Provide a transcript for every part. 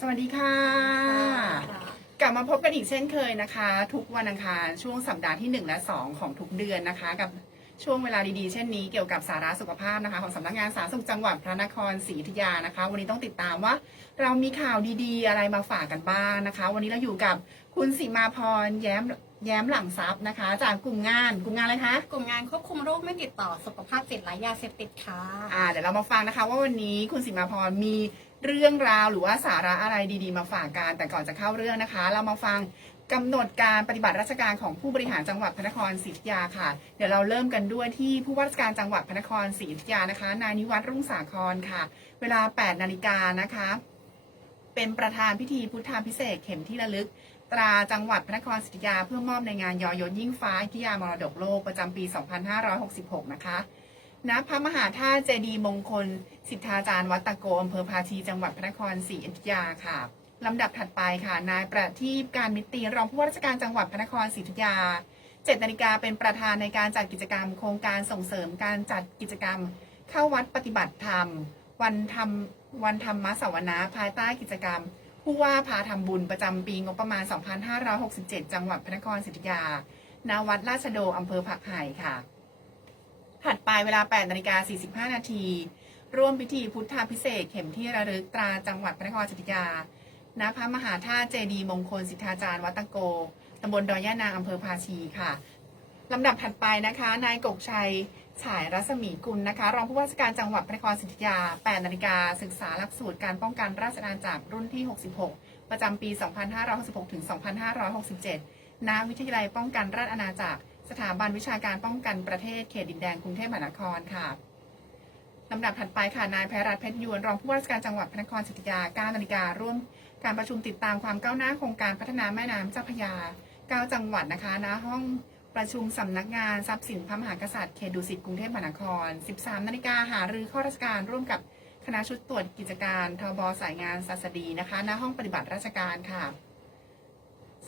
สวัสดีค่ะ กลับมาพบกันอีกเช่นเคยนะคะ ทุกวันอังคารช่วงสัปดาห์ที่ 1 และ 2 ของทุกเดือนนะคะ กับช่วงเวลาดีๆ เช่นนี้เกี่ยวกับสาระสุขภาพนะคะ ของสำนักงานสาธารณสุขจังหวัดพระนครศรีอยุธยานะคะ วันนี้ต้องติดตามว่า เรามีข่าวดีๆ อะไรมาฝากกันบ้างนะคะ วันนี้เราอยู่กับคุณสิมาพรแย้มแย้มหลังทรัพย์นะคะ จากกลุ่มงานกลุ่มงานอะไรคะ กลุ่มงานควบคุมโรคไม่ติดต่อสุขภาพจิตและยาเสพติดค่ะ อ่าเดี๋ยวเรามาฟังนะคะ ว่าวันนี้คุณสิมาพรมี เรื่องราวหรือว่าสาระอะไรดีๆ มาฝากกันแต่ก่อนจะเข้าเรื่องนะคะ เรามาฟังกำหนดการปฏิบัติราชการของผู้บริหารจังหวัดพระนครศรีอยุธยาค่ะ เดี๋ยวเราเริ่มกันด้วยที่ผู้ว่าราชการจังหวัดพระนครศรีอยุธยานะคะ นายนิวัฒน์รุ่งสาครค่ะ เวลา 8 นาฬิกานะคะ เป็นประธานพิธีพุทธาพิเศษเข็มที่ระลึก ตราจังหวัดพระนครศรีอยุธยา เพื่อมอบในงานยอยศยิ่งฟ้าอยุธยามรดกโลกประจำปี 2566 นะคะ ณพระมหาธาตุเจดีย์มงคล สิทธาจารย์วัดตะโกอำเภอภาชีจังหวัดพระนครศรีอยุธยาค่ะลำดับถัดไปค่ะนายประทีปการมิตรีรองผู้ว่าราชการจังหวัดพระนครศรีอยุธยา7นาฬิกาเป็นประธานในการจัดกิจกรรม โครงการส่งเสริมการจัดกิจกรรม เข้าวัดปฏิบัติธรรม วันธรรมวันธรรมสวนาภายใต้กิจกรรม ผู้ว่าพาทำบุญประจำปีงบประมาณ 2567 จังหวัดพระนครศรีอยุธยาณวัดราชโดอำเภอผักไห่ค่ะ ถัดไปเวลา 8นาฬิกา45 นาที ร่วมพิธีพุทธาพิเศษเข็มที่ระลึกตราจังหวัดพระนครศรีอยุธยาณพระมหาธาตุเจดีมงคลสิทธาจารย์วัดตะโกตำบลดอยย่านางอำเภอภาชีค่ะลำดับถัดไปนะคะ นายกกชัย ฉายรัศมีกุลนะคะ รองผู้ว่าราชการจังหวัดพระนครศรีอยุธยา 8 นาฬิกาศึกษาหลักสูตรการป้องกันราษฎรจากรุ่นที่ 66 ประจำปี 2566ถึง2567 ณ วิทยาลัยป้องกันราษฎรอาณาจักร สถาบันวิชาการป้องกันประเทศเขตดินแดงกรุงเทพมหานครค่ะลำดับถัดไปค่ะนายแพรัตน์เพชรยวนรองผู้ว่าราชการจังหวัดพระนครศรีอยุธยา9นาฬิการ่วมการประชุมติดตามความก้าวหน้าโครงการพัฒนาแม่น้ำเจ้าพระยา 9 จังหวัดนะคะณห้องประชุมสำนักงานทรัพย์สินพระมหากษัตริย์เขตดุสิตกรุงเทพมหานคร 13 นาฬิกาหารือข้อราชการร่วมกับคณะชุดตรวจกิจการทบสายงานศัสดีนะคะณห้องปฏิบัติราชการค่ะ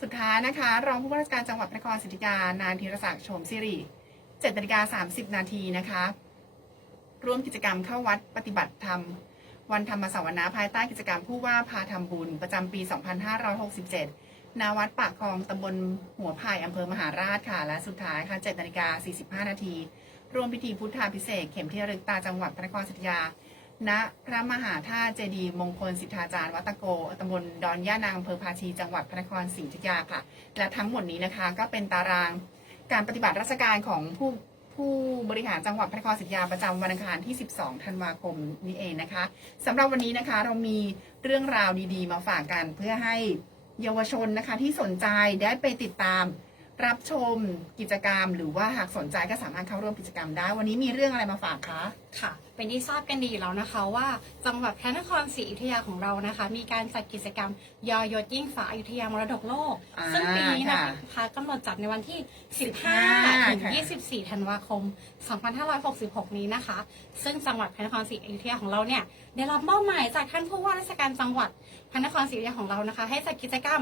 สุดท้ายนะคะ รองผู้ว่าราชการจังหวัดพระนครศรีอยุธยานายธีรศักดิ์โฉมสิริ7นาฬิกา30นาทีนะคะ ร่วมกิจกรรมเข้าวัดปฏิบัติธรรม วันธรรมสวนาภายใต้กิจกรรมผู้ว่าพาทำบุญ ประจำปี 2567 ณ วัดปากคลองตำบลหัวไผ่อำเภอมหาราชค่ะ และสุดท้ายค่ะ7นาฬิกา45 นาที ร่วมพิธีพุทธาพิเศษเข็มที่ระลึกตาจังหวัดพระนครศรีอยุธยา ณพระมหาธาตุเจดีย์มงคลสิทธาจารย์วัดตะโกตำบลดอนย่านางอำเภอภาชีจังหวัดพระนครศรีอยุธยาค่ะ และทั้งหมดนี้นะคะก็เป็นตารางการปฏิบัติราชการของผู้ผู้บริหารจังหวัดพระนครศรีอยุธยาประจำวันอังคารที่ 12 ธันวาคมนี้เองนะคะสำหรับวันนี้นะคะเรามีเรื่องราวดีๆ มาฝากกันเพื่อให้เยาวชนนะคะที่สนใจได้ไปติดตาม รับชมกิจกรรม หรือว่าหากสนใจก็สามารถเข้าร่วมกิจกรรมได้ วันนี้มีเรื่องอะไรมาฝากคะ ค่ะ เป็นที่ทราบกันดีอยู่แล้วนะคะว่าจังหวัดพระนครศรีอยุธยาของเรานะคะ มีการจัดกิจกรรมยอยศยิ่งฟ้าอยุธยามรดกโลก อ่าซึ่งปีนี้นะค่ะคะกำหนดจัดในวันที่15 15 ถึง ค่ะ 24 ธันวาคม 2566 นี้นะคะ ซึ่งจังหวัดพระนครศรีอยุธยาของเราเนี่ยได้รับมอบหมายจากท่านผู้ว่าราชการจังหวัดพระนครศรีอยุธยาของเรานะคะ ให้จัดกิจกรรม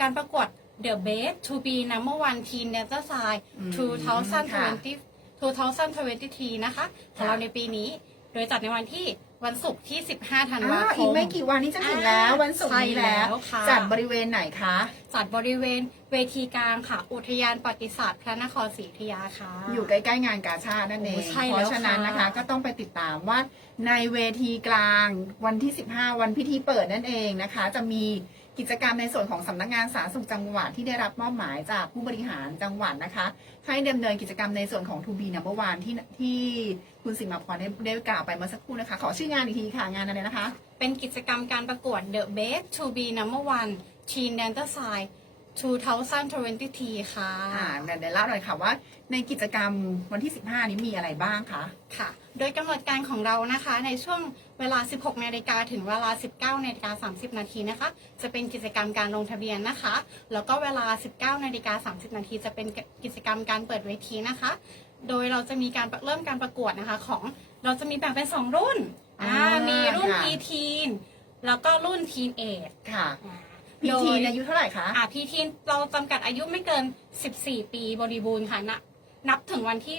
การประกวด The Best to be Number One Teen Dancer Side อืม2020 2023 นะคะของเราในปีนี้ โดยจัดในวันที่วันศุกร์ที่ 15 ธันวาอ่าคอีกมไม่กี่วันนี้จะถึงแล้ว วันศุกร์นี้ใช่แล้วค่ะจัดบริเวณไหนคะ จัดบริเวณเวทีกลางค่ะ อุทยานประวัติศาสตร์พระนครศรีอยุธยาค่ะ อยู่ใกล้ๆงานกาชาตินั่นเองโอ้ใช่เพแล้วราะฉะนั้นนะคะค่ะก็ต้องไปติดตามว่าในเวทีกลางวันที่ 15 วันพิธีเปิดนั่นเองนะคะ จะมี กิจกรรมในส่วนของสำนักงานสาธารณสุขจังหวัดที่ได้รับมอบหมายจากผู้บริหารจังหวัดนะคะ ให้ดำเนินกิจกรรมในส่วนของ To be number one ที่ที่คุณสิงห์มาพรได้ได้กล่าวไปเมื่อสักครู่นะคะ ขอชื่องานอีกทีค่ะงานอะไรนะคะ เป็นกิจกรรมการประกวด The Best to be Number One Teen Dancer Side 2023ค่ะอ่าเดี๋ยวเดี๋ยวเล่าหน่อยค่ะว่า ในกิจกรรมวันที่ 15 นี้มีอะไรบ้างคะ ค่ะ โดยกำหนดการของเรานะคะในช่วง เวลา 16นาฬิกาถึงเวลา 19นาฬิกา30นาทีนะคะ จะเป็นกิจกรรมการลงทะเบียนนะคะ แล้วก็เวลา 19นาฬิกา30นาทีจะเป็นกิจกรรมการเปิดเวทีนะคะ โดยเราจะมีการเริ่มการประกวดนะคะของเราจะมีแบ่งเป็น 2 รุ่นอ่าอ่ามีรุ่นค่ะ e-teen แล้วก็รุ่น teen age ค่ะอ่าพีโดทียอายุเท่าไหร่คะ อ่าพีทีเราจำกัดอายุไม่เกิน 14 ปีบริบูรณ์ค่ะนับนับถึงวันที่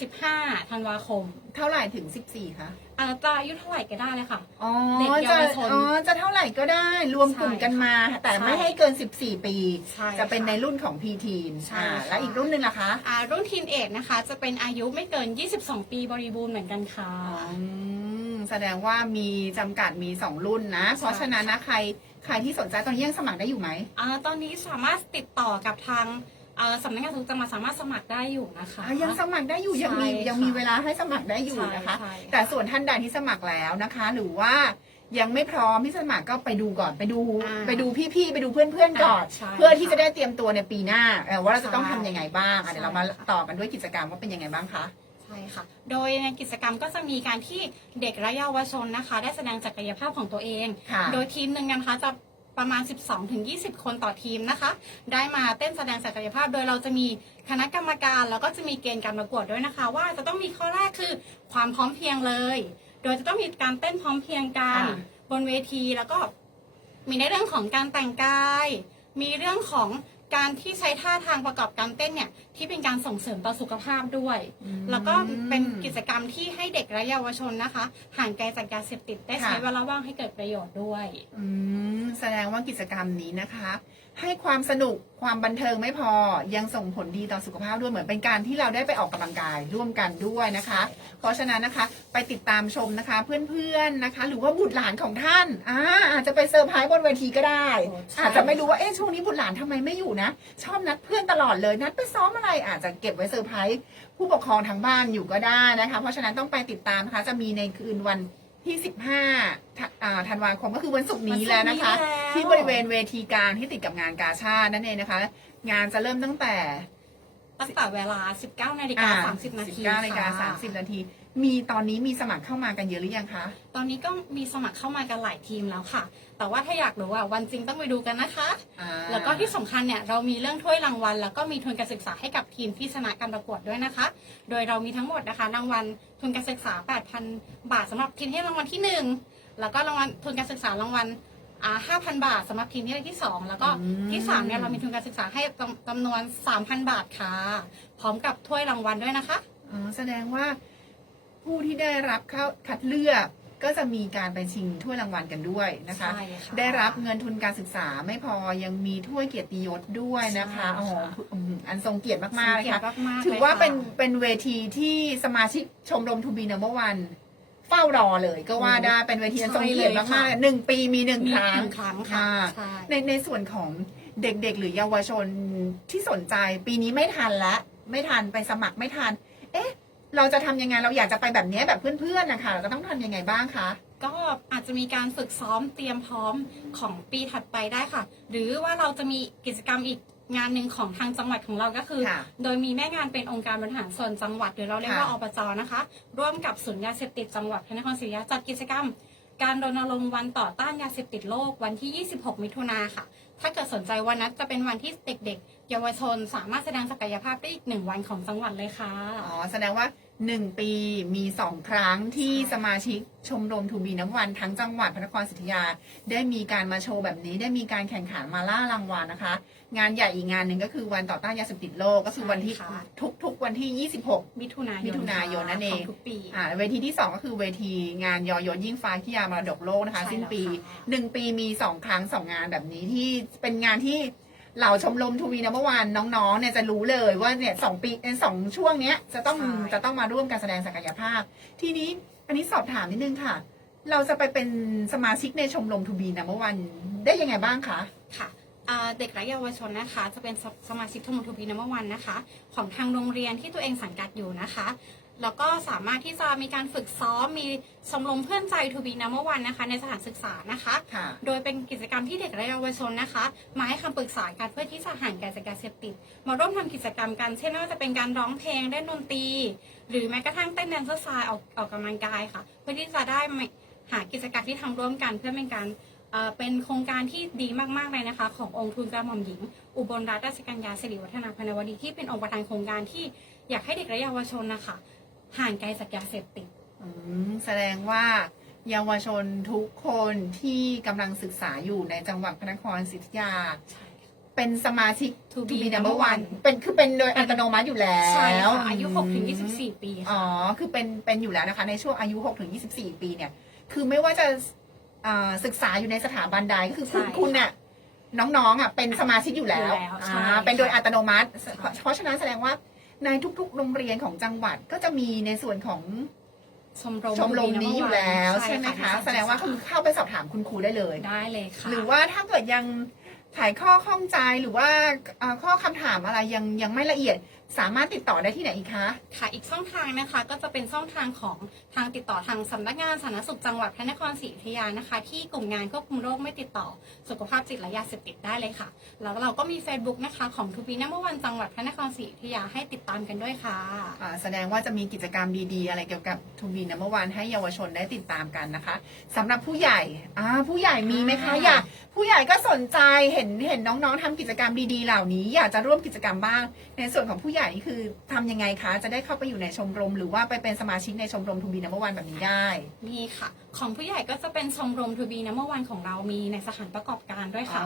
15ธันวาคมเท่าไหร่ถึง14คะอาจะอายุเท่าไหร่ก็ได้เลยค่ะ อ๋อเด็กเยาจะวชนอ๋อจะเท่าไหร่ก็ได้รวมกลุ่มกันมา แต่ไม่ให้เกิน 14 ปี ใช่จะเป็นในค่ะรุ่นของพีทีนใช่ค่ะ และอีกรุ่นหนึ่งล่ะคะอ่ารุ่นทีนเอจนะคะ จะเป็นอายุไม่เกิน 22 ปีบริบูรณ์เหมือนกันค่ะ อืมแสดงว่ามีจำกัดมี 2 รุ่นนะ เพราะฉะนั้นนะใครใครที่สนใจตอนนี้ยังสมัครได้อยู่ไหม อ่าตอนนี้สามารถติดต่อกับทาง เอ่อสำนักงานทุกจังหวัดสามารถสมัครได้อยู่นะคะ อะยังสมัครได้อยู่ยังมีใช่ค่ะยังมีเวลาให้สมัครได้อยู่นะคะ ใช่ใช่ แต่ส่วนท่านใดที่สมัครแล้วนะคะ หรือว่ายังไม่พร้อมที่สมัครก็ไปดูก่อนไปดู อ่าไปดูพี่ๆไปดูเพื่อนๆก่อน ใช่เพื่อที่จะได้เตรียมตัวในปีหน้าเอ่อว่าเราจะต้องใช่ทำยังไงบ้างอะเดี๋ยวเรามาใช่ค่ะ ต่อกันด้วยกิจกรรมว่าเป็นยังไงบ้างคะ ใช่ค่ะ โดยในกิจกรรมก็จะมีการที่เด็กและเยาวชนนะคะ ได้แสดงศักยภาพของตัวเอง ค่ะ โดยทีมหนึ่งนะคะจะ ประมาณ 12-20 คนต่อทีมนะคะ ได้มาเต้นแสดงศักยภาพ โดยเราจะมีคณะกรรมการแล้วก็จะมีเกณฑ์การประกวดด้วยนะคะ ว่าจะต้องมีข้อแรกคือความพร้อมเพรียงเลย โดยจะต้องมีการเต้นพร้อมเพรียงกันค่ะ บนเวทีแล้วก็มีในเรื่องของการแต่งกาย มีเรื่องของ การที่ใช้ท่าทางประกอบการเต้นเนี่ยที่เป็นการส่งเสริมต่อสุขภาพด้วย แล้วก็เป็นกิจกรรมที่ให้เด็กและเยาวชนนะคะ ห่างไกลจากยาเสพติดได้ใช้ค่ะเวลาว่างให้เกิดประโยชน์ด้วยอืมแสดงว่ากิจกรรมนี้นะคะ ให้ความสนุกความบันเทิงไม่พอยังส่งผลดีต่อสุขภาพด้วยเหมือนเป็นการที่เราได้ไปออกกำลังกายร่วมกันด้วยนะคะ เพราะฉะนั้นนะคะไปติดตามชมนะคะเพื่อนๆนะคะ หรือว่าบุตรหลานของท่านอ่าอาจจะไปเซอร์ไพรส์บนเวทีก็ได้โอ้ใช่อาจจะไม่รู้ว่าเอ๊ะช่วงนี้บุตรหลานทำไมไม่อยู่นะ ชอบนัดเพื่อนตลอดเลย นัดไปซ้อมอะไรอาจจะเก็บไว้เซอร์ไพรส์ผู้ปกครองทางบ้านอยู่ก็ได้นะคะ เพราะฉะนั้นต้องไปติดตามนะคะจะมีในคืนวันที่ 15ธันอ่าธันวาคมก็คือวันศุกร์นี้แล้วนะคะ วันศุกร์นี้แล้ว ที่บริเวณเวทีกลางที่ติดกับงานกาชาตินั่นเองนะคะ งานจะเริ่มตั้งแต่ตั้งแต่เวลา 19นาฬิกา30 นาที19นาฬิกาค่ะ 30 นาที มีตอนนี้มีสมัครเข้ามากันเยอะหรือยังคะ ตอนนี้ก็มีสมัครเข้ามากันหลายทีมแล้วค่ะ แต่ว่าถ้าอยากรู้ว่าวันจริงต้องไปดูกันนะคะอ่าแล้วก็ที่สำคัญเนี่ยเรามีเรื่องถ้วยรางวัล แล้วก็มีทุนการศึกษาให้กับทีมที่ชนะการประกวดด้วยนะคะ โดยเรามีทั้งหมดนะคะรางวัลทุนการศึกษา 8,000 บาทสำหรับทีมที่รางวัลที่หนึ่งแล้วก็รางวัลทุนการศึกษารางวัลอ่า5,000 บาทสำหรับทีมที่ได้ที่สองแล้วก็ที่สามเนี่ยเรามีทุนการศึกษาให้จำจำนวน 3,000 บาทค่ะ พร้อมกับถ้วยรางวัลด้วยนะคะ อ๋อแสดงว่า ผู้ที่ได้รับเข้าคัดเลือกก็จะมีการไปชิงถ้วยรางวัลกันด้วยนะคะ ใช่ค่ะได้รับเงินทุนการศึกษาไม่พอยังมีถ้วยเกียรติยศด้วยนะคะใช่ค่ะ โอ้โหอืมอันทรงเกียรติมากๆเลยเกียรค่ะติมากๆถือว่าลยค่ะเป็นเป็นเวทีที่สมาชิกชมรมทูบีนัมเบอร์วันเฝ้ารอเลยก็ว่าได้เป็นเวทีอันทรงเกียรติมากๆเลยหนึ่งปีมีหนึ่งมีครั้ง หนึ่งครั้งค่ะอ่าใช่ ในในส่วนของเด็กๆ หรือเยาวชนที่สนใจปีนี้ไม่ทันละ ไม่ทันไปสมัครไม่ทัน เอ๊ะ เราจะทำยังไงเราอยากจะไปแบบเนี้ยแบบเพื่อนๆนะคะเราจะต้องทำยังไงบ้างคะ ก็อาจจะมีการฝึกซ้อมเตรียมพร้อมของปีถัดไปได้ค่ะ หรือว่าเราจะมีกิจกรรมอีกงานหนึ่งของทางจังหวัดของเราก็คือ ค่ะโดยมีแม่งานเป็นองค์การบริหารส่วนจังหวัดหรือเราเรียกว่าค่ะ อบจนะคะ ร่วมกับศูนย์ยาเสพติดจังหวัดพระนครศรีอยุธยาจัดกิจกรรม การรณรงค์วันต่อต้านยาเสพติดโลกวันที่ 26 มิถุนาค่ะ ถ้าเกิดสนใจวันนั้นจะเป็นวันที่เด็กๆ เยาวชนสามารถแสดงศักยภาพได้อีกหนึ่งวันของจังหวัดเลยค่ะ อ๋อแสดงว่าหนึ่งปีมีสองครั้งที่ใช่สมาชิกชมรมทูบีน้ำวันทั้งจังหวัดพระนครศรีอยุธยา ได้มีการมาโชว์แบบนี้ ได้มีการแข่งขันมาล่ารางวัลนะคะ งานใหญ่อีกงานหนึ่งก็คือวันต่อต้านยาเสพติดโลกก็คือวันที่ใช่ค่ะ ทุกๆวันที่ 26 มิถุนายนมิถุนายนนั่นเองขทุกปี อ่าเวทีที่ 2 ก็คือเวทีงานยอยศยิ่งฟ้าที่ยามรดกโลกนะคะ ใช่สิ้นปีแล้วค่ะหนึ่งปีมีสองครั้งสองงานแบบนี้ที่เป็นงานที่ เหล่าชมรมทูวีนัมเบอร์วันน้องๆเนี่ยจะรู้เลยว่าเนี่ยสองปีเอ้ยสองช่วงเนี้ยจะต้องใช่ จะต้องมาร่วมการแสดงศักยภาพ ทีนี้อันนี้สอบถามนิดนึงค่ะ เราจะไปเป็นสมาชิกในชมรมทูบีนัมเบอร์วันได้ยังไงบ้างคะ ค่ะอ่าเด็กและเยาวชนนะคะ จะเป็นสสมาชิกทมทูพีนัมวันนะคะ ของทางโรงเรียนที่ตัวเองสังกัดอยู่นะคะ แล้วก็สามารถที่จะมีการฝึกซ้อมมีชมรมเพื่อนใจทูบีนัมวันนะคะ ในสถานศึกษานะคะ ค่ะ โดยเป็นกิจกรรมที่เด็กและเยาวชนนะคะ มาให้คำปรึกษากันเพื่อที่จะห่างไกลจากยาเสพติด มาร่วมทำกิจกรรมกัน เช่นไม่ว่าจะเป็นการร้องเพลงเล่นดนตรี หรือแม้กระทั่งเต้นแดนเซอร์ไซน์ออกออกกำลังกายค่ะ เพื่อที่จะได้มาหากิจกรรมที่ทำร่วมกัน เพื่อเป็นการเอ่อเป็นโครงการที่ดีมากๆเลยนะคะ ขององค์ทุนกระหม่อมหญิง อุบลรัตนราชกัญญาสิริวัฒนาพนวดีที่เป็นองค์ประธานโครงการที่อยากให้เด็กและเยาวชนนะคะ ห่างไกลจากยาเสพติด อืมแสดงว่าเยาวชนทุกคนที่กำลังศึกษาอยู่ในจังหวัดพระนครศรีอยุธยา เป็นสมาชิก To To be be number number one one เป็นคือเป็นโดยอัตโนมัติอยู่แล้วใช่ค่ะอายุ6ถึง24 ปีอ๋อค่ะคือเป็น เป็นอยู่แล้วนะคะ ในช่วงอายุ6ถึง24 ปีเนี่ย คือไม่ว่าจะอ่าศึกษาอยู่ในสถาบันใด ก็คือคุณใช่ค่ะคุณเนี่ยน้องๆอะเป็นสมาชิกอยู่แล้วอยู่แล้วใช่อ่าเป็นโดยค่ะอัตโนมัติ ใช่ เพราะฉะนั้นแสดงว่า ในทุกๆ โรงเรียนของจังหวัดก็จะมีในส่วนของชมรมชมรมนี้อยู่แล้วใช่ไหมคะ แสดงว่าคือเข้าไปสอบถามคุณครูได้เลย ได้เลยค่ะ หรือว่าถ้าเกิดยังถ่ายข้อข้องใจหรือว่าเอ่อข้อคำถามอะไรยังยังไม่ละเอียด สามารถติดต่อได้ที่ไหนอีกคะ ค่ะอีกช่องทางนะคะก็จะเป็นช่องทางของทางติดต่อทางสำนักงานสาธารณสุขจังหวัดพระนครศรีอยุธยานะคะ ที่กลุ่มงานควบคุมโรคไม่ติดต่อ สุขภาพจิตและยาเสพติดได้เลยค่ะ แล้วเราก็มี Facebook นะคะของทูบีนัมเบอร์วันจังหวัดพระนครศรีอยุธยาให้ติดตามกันด้วยค่ะ อ่าแสดงว่าจะมีกิจกรรมดีๆ อะไรเกี่ยวกับทูบีนัมเบอร์วันให้เยาวชนได้ติดตามกันนะคะสำหรับผู้ใหญ่อ่าผู้ใหญ่มีไหมคะอ่าอยากผู้ใหญ่ก็สนใจเห็นเห็นน้องๆทำกิจกรรมดีๆ เหล่านี้ อยากจะร่วมกิจกรรมบ้างในส่วนของผู้ใหญ่นี่คือทำยังไงคะ จะได้เข้าไปอยู่ในชมรม หรือว่าไปเป็นสมาชิกในชมรมทูบีนัมเบอร์วันแบบนี้ได้มีค่ะ ของผู้ใหญ่ก็จะเป็นชมรมทูบีนัมเบอร์วันของเรามีในสถานประกอบการด้วยค่ะ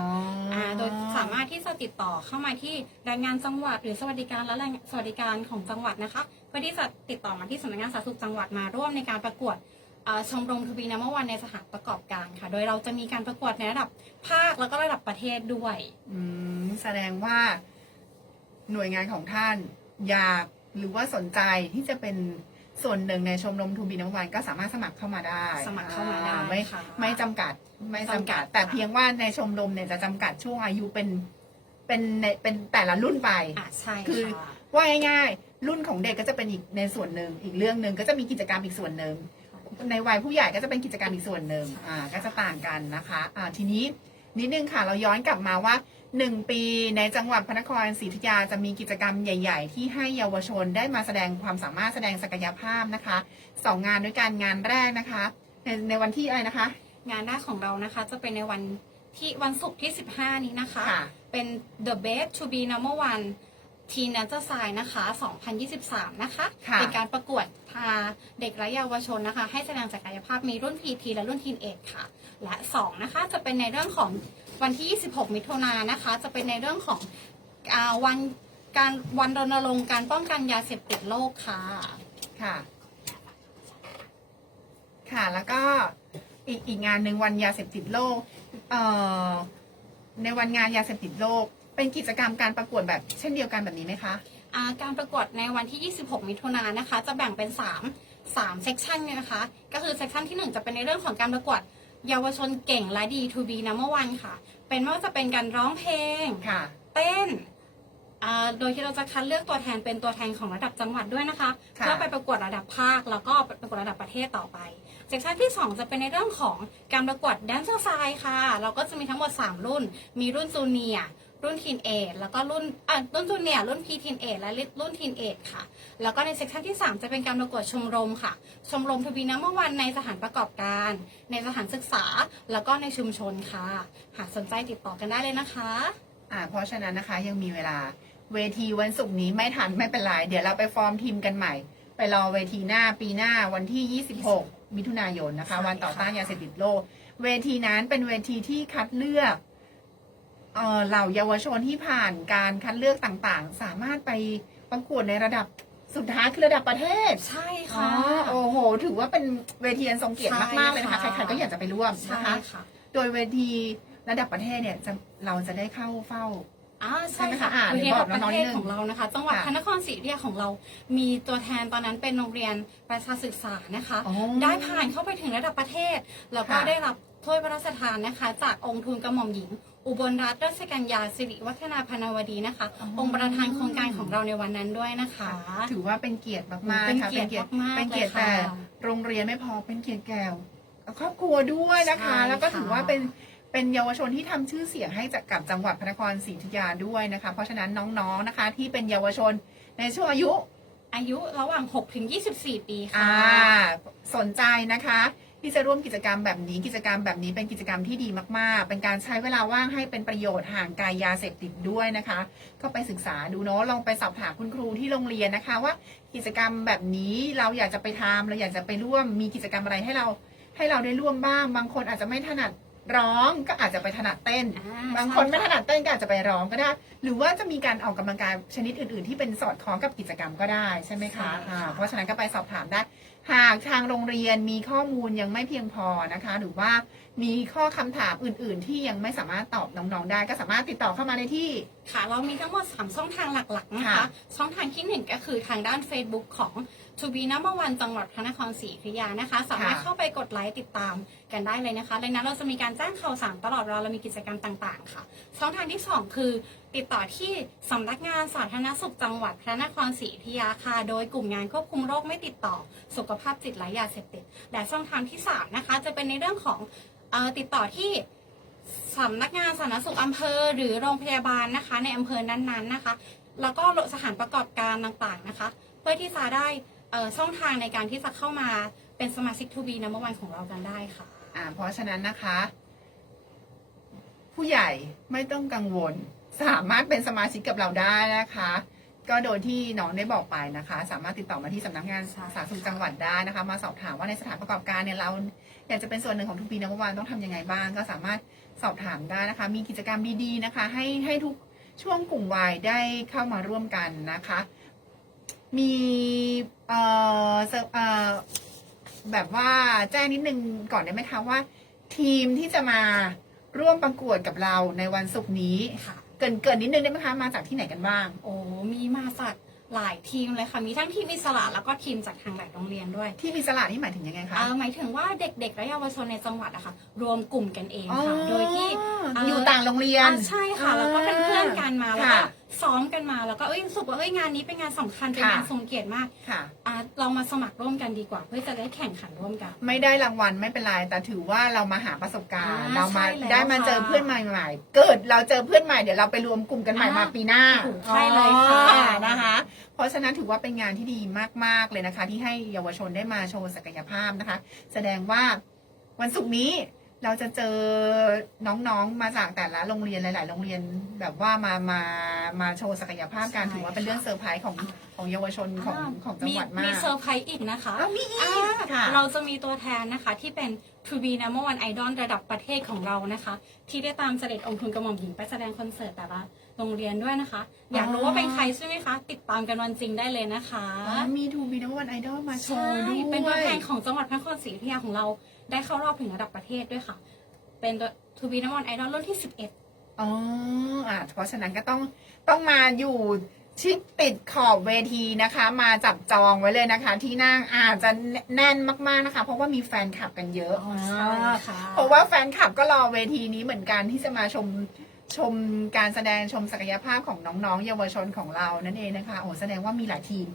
อ่าโดยสามารถที่จะติดต่อเข้ามาที่แรงงานจังหวัด หรือสวัสดิการและแรงสวัสดิการของจังหวัดนะคะ เพื่อที่จะติดต่อมาที่สำนักงานสาธารณสุขจังหวัดมาร่วมในการประกวดอ่าชมรมทูบีนัมเบอร์วันในสถานประกอบการค่ะ โดยเราจะมีการประกวดในระดับภาคแล้วก็ระดับประเทศด้วย อืมแสดงว่า หน่วยงานของท่าน อยากหรือว่าสนใจที่จะเป็นส่วนหนึ่งในชมรมทูบีน้ำวันก็สามารถสมัครเข้ามาได้สมัครเข้ามาได้อ่ไม่ค่ะ ไม่จำกัดไม่จำจำกักัดดแต่ค่ะเพียงว่าในชมรมเนี่ยจะจำกัดช่วงอายุเป็นเป็นในเป็นแต่ละรุ่นไป อะใช่คือ ค่ะ ว่าง่ายๆ รุ่นของเด็กก็จะเป็นอีกในส่วนหนึ่ง อีกเรื่องหนึ่งก็จะมีกิจกรรมอีกส่วนหนึ่ง ในวัยผู้ใหญ่ก็จะเป็นกิจกรรมอีกส่วนหนึ่ง อ่า ก็จะต่างกันนะคะ อ่า ทีนี้นิดนึงค่ะ เราย้อนกลับมาว่า หนึ่งปีในจังหวัดพระนครศรีอยุธยาจะมีกิจกรรมใหญ่ ๆ ที่ให้เยาวชนได้มาแสดงความสามารถแสดงศักยภาพนะคะสองงานด้วยกันงานแรกนะคะ ในในวันที่อะไรนะคะ งานแรกของเรานะคะจะเป็นในวันที่วันศุกร์ที่ 15 นี้นะคะ ค่ะ เป็น The Best to be Number One Teen Dancer Sign นะคะ 2023 นะคะ ค่ะ เป็นการประกวดพาเด็กและเยาวชนนะคะ ให้แสดงศักยภาพมีรุ่น PT และรุ่น Teen Age ค่ะ และ 2 นะคะ จะเป็นในเรื่องของ วันที่ 26 มิถุนายนนะคะ จะเป็นในเรื่องของอาวันการวันรณรงค์การป้องกันยาเสพติดโลกค่ะ ค่ะ ค่ะแล้วก็อีกอีกงานหนึ่งวันยาเสพติดโลก เอ่อในวันงานยาเสพติดโลก เป็นกิจกรรมการประกวดแบบเช่นเดียวกันแบบนี้ไหมคะอ่าการประกวดในวันที่ 26 มิถุนายนนะคะ จะแบ่งเป็น 3 3เซกชันเนี่ยนะคะ ก็คือเซกชันที่ 1 จะเป็นในเรื่องของการประกวด เยาวชนเก่งและดี to be number one ค่ะ เป็นไม่ว่าจะเป็นการร้องเพลง ค่ะ เต้นอ่าโดยที่เราจะคัดเลือกตัวแทนเป็นตัวแทนของระดับจังหวัดด้วยนะคะ ค่ะ เพื่อไปประกวดระดับภาคแล้วก็ไปประกวดระดับประเทศต่อไป เซกชันที่ 2 จะเป็นในเรื่องของการประกวดแดนเซอร์ไซค่ะ เราก็จะมีทั้งหมด 3 รุ่น มีรุ่นจูเนียร์ รุ่นทีนเอทแล้วก็รุ่นอะรุ่นจูเนียร์รุ่นพีทีนเอทและรุ่นทีนเอทค่ะ แล้วก็ในเซกชันที่ 3 จะเป็นการประกวดชมรมค่ะ ชมรมทวีน้ำเมื่อวันในสถานประกอบการ ในสถานศึกษา แล้วก็ในชุมชนค่ะ หากสนใจติดต่อกันได้เลยนะคะอ่าเพราะฉะนั้นนะคะยังมีเวลาเวทีวันศุกร์นี้ไม่ทันไม่เป็นไรเดี๋ยวเราไปฟอร์มทีมกันใหม่ ไปรอเวทีหน้าปีหน้าวันที่ 26 มิถุนายนนะคะใช่วันต่อต้านค่ะยาเสพติดโลก เวทีนั้นเป็นเวทีที่คัดเลือก เอ่อเหล่าเยาวชนที่ผ่านการคัดเลือกต่างๆ สามารถไปประกวดในระดับสุดท้ายคือระดับประเทศ ใช่อ๋อค่ะ โอ้โห ถือว่าเป็นเวทีอันทรงเกียรติมากๆเลยนะคะใช่ใครค่ะๆก็อยากจะไปร่วมใช่นะคะค่ะโดยเวทีระดับประเทศเนี่ยจะเราจะได้เข้าเฝ้าอ่าใช่ใช่ไหมค่ะคะอ่าโรงเรียนเดี๋ยวบอกประน้องๆเทนิศดนึงของเรานะคะ จังหวัดค่ะพระนครศรีอยุธยาของเรา มีตัวแทนตอนนั้นเป็นโรงเรียนประชาศึกษานะคะอ๋อได้ผ่านเข้าไปถึงระดับประเทศ แล้วก็ค่ะได้รับถ้วยพระราชทานนะคะ จากองค์ทูลกระหม่อมหญิง อุบลรัตนราชกัญญาสิริวัฒนาพนาวดีนะคะอ๋อองค์ประธานโครงการของเราในวันนั้นด้วยนะคะ ถือว่าเป็นเกียรติมากๆเป็นค่ะเกียรติมากๆเป็นเกียรติเลยค่ะแต่โรงเรียนไม่พอเป็นเกียรติแก่ครอบครัวด้วยนะคะใช่แล้วก็ถือว่าค่ะเป็นเป็นเยาวชนที่ทำชื่อเสียงให้จากกับจังหวัดพระนครศรีอยุธยาด้วยนะคะ เพราะฉะนั้นน้องๆนะคะ ที่เป็นเยาวชนในช่วงอายุอายุระหว่าง 6 ถึง 24 ปีค่ะอ่าสนใจนะคะ ที่จะร่วมกิจกรรมแบบนี้ กิจกรรมแบบนี้เป็นกิจกรรมที่ดีมาก ๆ เป็นการใช้เวลาว่างให้เป็นประโยชน์ห่างไกลยาเสพติดด้วยนะคะ ก็ไปศึกษาดูเนาะลองไปสอบถามคุณครูที่โรงเรียนนะคะ ว่ากิจกรรมแบบนี้เราอยากจะไปทำเราอยากจะไปร่วมมีกิจกรรมอะไรให้เราให้เราได้ร่วมบ้าง บางคนอาจจะไม่ถนัด ร้องก็อาจจะไปถนัดเต้นอ่บางคนไม่ถใช่นัดเต้นก็อาจจะไปร้องก็ได้ หรือว่าจะมีการออกกำลังกายชนิดอื่น ๆ ที่เป็นสอดคล้องกับกิจกรรมก็ได้ใช่ไหมคะอ่าเพราะฉะนั้นก็ไปสอบถามได้ หากทางโรงเรียนมีข้อมูลยังไม่เพียงพอนะคะ หรือว่ามีข้อคำถามอื่น ๆ ที่ยังไม่สามารถตอบน้องๆได้ ก็สามารถติดต่อเข้ามาในที่ ค่ะ เรามีทั้งหมด3ช่องทางหลักๆนะคะค่ะช่องทางที่1ก็คือทางด้าน Facebook ของ To be number one จังหวัดพระนครศรีอยุธยานะคะ สามารถเข้าไปกดไลค์ติดตามกันได้เลยนะคะในนั้นเราจะมีการแจ้งข่าวสารตลอดเวลาเรามีกิจกรรมต่างๆ ค่ะช่องทางที่ 2 คือ ติดต่อที่สำนักงานสาธารณสุขจังหวัดพระนครศรีอยุธยาค่ะ โดยกลุ่มงานควบคุมโรคไม่ติดต่อ สุขภาพจิตและยาเสพติดและช่องทางที่3นะคะจะเป็นในเรื่องของเออติดต่อที่สำนักงานสาธารณสุขอำเภอ หรือโรงพยาบาลนะคะ ในอำเภอนั้นๆนะคะ แล้วก็สถานประกอบการต่างๆนะคะ เพื่อที่จะได้เอ่อ ช่องทางในการที่จะเข้ามาเป็นสมาชิกทูบีนัมเบอร์วันของเรากันได้ค่ะ อ่าเพราะฉะนั้นนะคะ ผู้ใหญ่ไม่ต้องกังวล สามารถเป็นสมาชิกกับเราได้นะคะ ก็โดยที่น้องได้บอกไปนะคะ สามารถติดต่อมาที่สำนักงานใช่สาธารณสุขจังหวัดได้นะคะ มาสอบถามว่าในสถานประกอบการเนี่ยเราอยากจะเป็นส่วนหนึ่งของทุกปีนักวันต้องทำยังไงบ้าง ก็สามารถสอบถามได้นะคะ มีกิจกรรมดีๆนะคะ ให้ให้ทุกช่วงกลุ่มวัยได้เข้ามาร่วมกันนะคะ มีเอ่อเซอร์เอ่อแบบว่าแจ้งนิดนึงก่อนได้ไหมคะว่า ทีมที่จะมาร่วมประกวดกับเราในวันศุกร์นี้ ค่ะ เกินเกินนิดนึงได้ไหมคะ มาจากที่ไหนกันบ้าง โอ้มีมาจากหลายทีมเลยค่ะ มีทั้งทีมอิสระแล้วก็ทีมจากทางหลายโรงเรียนด้วยที่มีสลาดนี่หมายถึงยังไงคะ เอ่อหมายถึงว่าเด็กๆและเยาวชนในจังหวัดอะค่ะ รวมกลุ่มกันเองค่ะ โดยที่อยู่ต่างโรงเรียน อ่าใช่ค่ะ แล้วก็เป็นเพื่อนกันมาแล้วก็ค่ะ ซ้อมกันมาแล้วก็เอ้ยรู้สึกว่าเอ้ยงานนี้เป็นงานสำคัญเป็นค่ะ งานทรงเกียรติมากค่ะ อะเรามาสมัครร่วมกันดีกว่า เพื่อจะได้แข่งขันร่วมกัน ไม่ได้รางวัลไม่เป็นไรแต่ถือว่าเรามาหาประสบการณ์ อ่าเรามาใช่แล้วได้มาเจอค่ะเพื่อนใหม่ๆ เกิดเราเจอเพื่อนใหม่เดี๋ยวเราไปรวมกลุ่มกันใหม่อ่ามาปีหน้าถูกใช่เลยค่ะอ๋อนะคะ เพราะฉะนั้นถือว่าเป็นงานที่ดีมากๆเลยนะคะ ที่ให้เยาวชนได้มาโชว์ศักยภาพนะคะ แสดงว่าวันศุกร์นี้ เราจะเจอน้องๆมาจากแต่ละโรงเรียนหลาย ๆ โรงเรียนแบบว่ามามามาโชว์ศักยภาพกันใช่ถือว่าเป็นเรื่องเซอร์ไพรส์ของของเยาวชนของของจังหวัดมากมีเซอร์ไพรส์อีกนะคะอ้าวมีอีอ่ากค่ะ เราจะมีตัวแทนนะคะที่เป็น To be number one idol ระดับประเทศของเรานะคะ ที่ได้ตามเสด็จองค์ทุนกระหม่อมหญิงไปแสดงคอนเสิร์ตแต่ละโรงเรียนด้วยนะคะ อยากรู้ว่าเป็นใครใช่ไหมคะ ติดตามกันวันจริงได้เลยนะคะ อ๋อมีทูบีนวันไอดอลมาโชใช่ว์ด้วยเป็นตัวแทนของจังหวัดพระนครศรีอยุธยาของเรา ได้เข้ารอบถึงระดับประเทศด้วยค่ะ เป็นตัว To be number one idol รุ่นที่11อ๋ออะเพราะฉะนั้นก็ต้องต้องมาอยู่ชิดติดขอบเวทีนะคะ มาจับจองไว้เลยนะคะ ที่นั่งอาจจะแน่นมากๆนะคะ เพราะว่ามีแฟนคลับกันเยอะอ๋อใช่ค่ะเพราะว่าแฟนคลับก็รอเวทีนี้เหมือนกันที่จะมาชมชมการแสดงชมศักยภาพของน้องๆ เยาวชนของเรานั่นเองนะคะโอ้แสดงว่ามีหลายทีม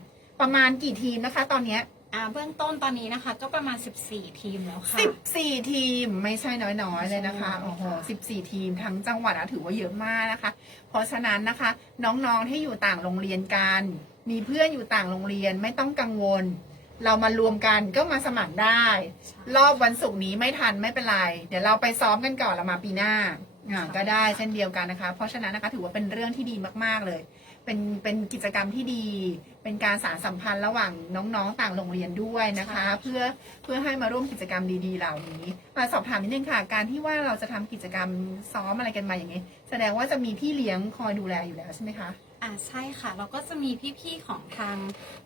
ประมาณกี่ทีมนะคะ ตอนเนี้ย อ่าเบื้องต้นตอนนี้นะคะ ก็ประมาณ 14 ทีมแล้วค่ะสิบสี่ทีมไม่ใช่น้อยๆเลยนะคะใช่ค่ะโอ้โหสิบสี่ทีมทั้งจังหวัดอะถือว่าเยอะมากนะคะ เพราะฉะนั้นนะคะ น้องๆที่อยู่ต่างโรงเรียนกัน มีเพื่อนอยู่ต่างโรงเรียนไม่ต้องกังวล เรามารวมกันก็มาสมัครได้ รอบวันศุกร์นี้ไม่ทันไม่เป็นไร เดี๋ยวเราไปซ้อมกันก่อนเรามาปีหน้า อ่าก็ได้เช่นเดียวกันนะคะ เพราะฉะนั้นนะคะถือว่าเป็นเรื่องที่ดีมาก ๆเลย เป็นเป็นกิจกรรมที่ดี เป็นการสานสัมพันธ์ระหว่างน้องๆต่างโรงเรียนด้วยนะคะใช่เพื่อเพื่อให้มาร่วมกิจกรรมดีๆเหล่านี้มาสอบถามนิดนึงค่ะ การที่ว่าเราจะทำกิจกรรมซ้อมอะไรกันมาอย่างนี้ แสดงว่าจะมีพี่เลี้ยงคอยดูแลอยู่แล้วใช่ไหมคะ อ่าใช่ค่ะ เราก็จะมีพี่ๆของทาง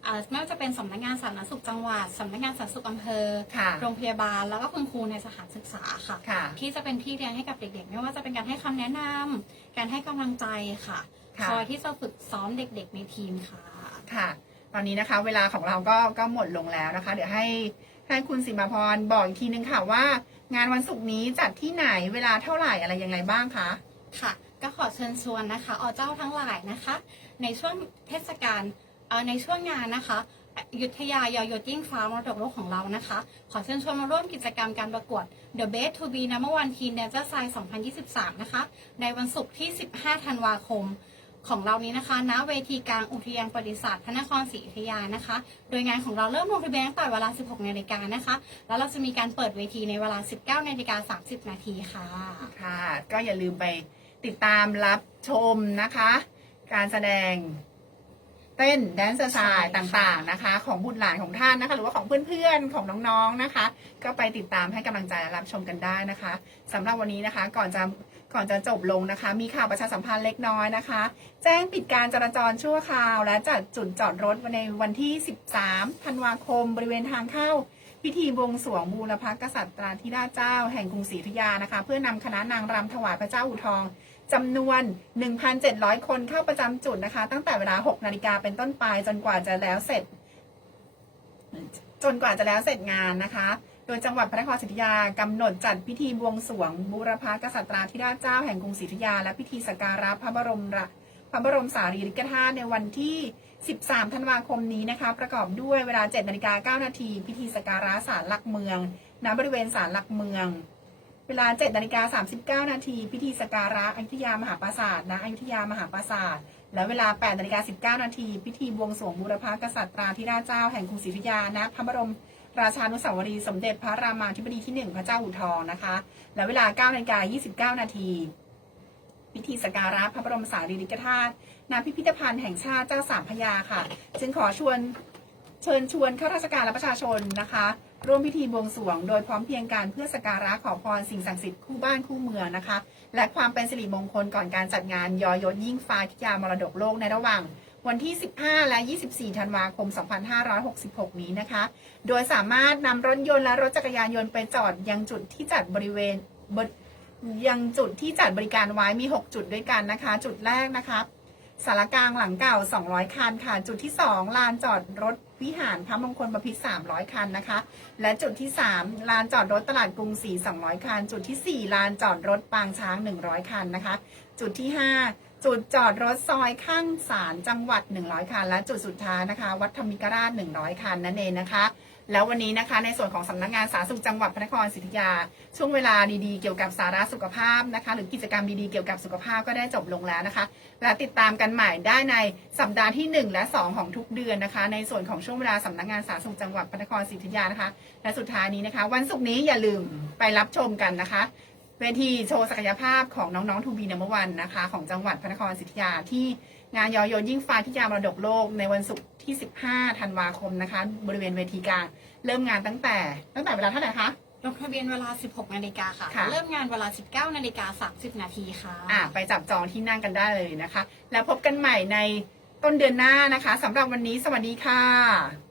อ่าไม่ว่าจะเป็นสำนักงานสาธารณสุขจังหวัดสำนักงานสาธารณสุขอำเภอ ค่ะโรงพยาบาลแล้วก็คุณครูในสถานศึกษาค่ะ ค่ะที่จะเป็นพี่เลี้ยงให้กับเด็กๆ ไม่ว่าจะเป็นการให้คำแนะนำการให้กำลังใจค่ะค่ะ คอยที่จะฝึกซ้อมเด็กๆในทีมค่ะ ค่ะ ตอนนี้นะคะ เวลาของเราก็ก็หมดลงแล้วนะคะ เดี๋ยวให้ให้คุณสิมาพรบอกอีกทีนึงค่ะว่า งานวันศุกร์นี้จัดที่ไหนเวลาเท่าไหร่อะไรยังไงบ้างคะ ค่ะ ก็ขอเชิญชวนนะคะอเจ้าทั้งหลายนะคะ ในช่วงเทศกาลในช่วงงานนะคะยุทธยายอยจิ้งฟ้ามรดกโลกของเรานะคะ ขอเชิญชวนมาร่วมกิจกรรมการประกวด The Best to be Number One Teen Dancer Sign 2023 นะคะ ในวันศุกร์ที่ 15 ธันวาคมของเรานี้นะคะณเวทีกลางอุทยานประวัติศาสตร์พระนครศรีอยุธยานะคะ โดยงานของเราเริ่มลงทะเบียนตั้งแต่เวลา 16 นาฬิกานะคะ แล้วเราจะมีการเปิดเวทีในเวลา 19 นาฬิกา 30 นาทีค่ะ ค่ะ ก็อย่าลืมไป ติดตามรับชมนะคะ การแสดงแเต้นแดนเซอร์ชายต่างๆนะคะ ของบุตรหลานของท่านนะคะ หรือว่าของเพื่อนๆของน้องๆนะคะ ก็ไปติดตามให้กำลังใจและรับชมกันได้นะคะสำหรับวันนี้นะคะ ก่อนจะก่อนจะจบลงนะคะ มีข่าวประชาสัมพันธ์เล็กน้อยนะคะ แจ้งปิดการจราจรชั่วคราว และจัดจุดจอดรถในวันที่ 13 ธันวาคม บริเวณทางเข้า พิธีบวงสรวงบูรพกษัตราธิราชเจ้า แห่งกรุงศรีอยุธยานะคะ เพื่อนำคณะนางรำถวายพระเจ้าอู่ทอง จำนวน 1,700 คนเข้าประจำจุดนะคะ ตั้งแต่เวลา 6 นาฬิกาเป็นต้นไป จนกว่าจะแล้วเสร็จ จนกว่าจะแล้วเสร็จงานนะคะ โดยจังหวัดพระนครศรีอยุธยากำหนดจัดพิธีบวงสรวง บูรพากษัตราธิราชเจ้าแห่งกรุงศรีอยุธยา และพิธีสักการะพระบรมราพระบรมสารีริกธาตุในวันที่ 13 ธันวาคมนี้นะคะ ประกอบด้วยเวลา 7 นาฬิกา 9 นาที พิธีสักการะศาลหลักเมืองณบริเวณศาลหลักเมือง เวลา7นาฬิกา39 นาที พิธีสการะอยุธยามหาปราสาทณอยุธยามหาปราสาท และเวลา8นาฬิกา19 นาที พิธีบวงสรวงบูรพากษัตราธิราชเจ้าแห่งกรุงศรีอยุธยาณพระบรมราชานุสาวรีย์สมเด็จพระรามาธิบดีที่ 1 พระเจ้าอู่ทองนะคะ และเวลา9นาฬิกา29 นาทีพิธีสการะพระบรมสารีริกธาตุณพิพิธภัณฑ์แห่งชาติเจ้าสามพยาค่ะ จึงขอชวนเชิญชวนข้าราชการและประชาชนนะคะ ร่วมพิธีบวงสรวงโดยพร้อมเพียงกันเพื่อสการะขอพรสิ่งศักดิ์สิทธิ์คู่บ้านคู่เมืองนะคะ และความเป็นสิริมงคลก่อนการจัดงานยอยศยิ่งฟ้าทิยามรดกโลกในระหว่างวันที่ 15 และ 24 ธันวาคม 2566 นี้นะคะ โดยสามารถนำรถยนต์และรถจักรยานยนต์ไปจอดยังจุดที่จัดบริเวณยังจุดที่จัดบริการไว้มี 6 จุดด้วยกันนะคะ จุดแรกนะคะสารกลางหลังเก่า 200 คันค่ะ จุดที่ 2 ลานจอดรถ วิหารพระมงคลบพิตร300 คันนะคะ และจุดที่ 3 ลานจอดรถตลาดกรุงศรี200 คัน จุดทีสี่ 4 ลานจอดรถปางช้าง 100 คันนะคะ จุดที่ 5 จุดจอดรถซอยข้างศาลจังหวัด 100 คัน และจุดสุดท้ายนะคะ วัดธรรมิกราช 100 คันนั่นเองนะคะ แล้ววันนี้นะคะในส่วนของสำนักงานสาธารณสุขจังหวัดพระนครศรีอยุธยา ช่วงเวลาดีๆเกี่ยวกับสาระสุขภาพนะคะ หรือกิจกรรมดีๆเกี่ยวกับสุขภาพก็ได้จบลงแล้วนะคะ และติดตามกันใหม่ได้ในสัปดาห์ที่ 1 และ 2 ของทุกเดือนนะคะ ในส่วนของช่วงเวลาสำนักงานสาธารณสุขจังหวัดพระนครศรีอยุธยานะคะ และสุดท้ายนี้นะคะ วันศุกร์นี้อย่าลืมไปรับชมกันนะคะเวทีโชว์ศักยภาพของน้องๆทูบีนัมวันนะคะ ของจังหวัดพระนครศรีอยุธยาที่ งานยอยนยิ่งฟ้าที่ยามรดกโลกในวันศุกร์ที่ 15 ธันวาคมนะคะ บริเวณเวทีกลางเริ่มงานตั้งแต่ ตั้งแต่เวลาเท่าไหร่คะลงทะเบียนเวลา 16 นาฬิกาค่ะค่ะเริ่มงานเวลา 19 นาฬิกา 30 นาทีค่ะ อะไปจับจองที่นั่งกันได้เลยนะคะ แล้วพบกันใหม่ในต้นเดือนหน้านะคะสำหรับวันนี้สวัสดีค่ะ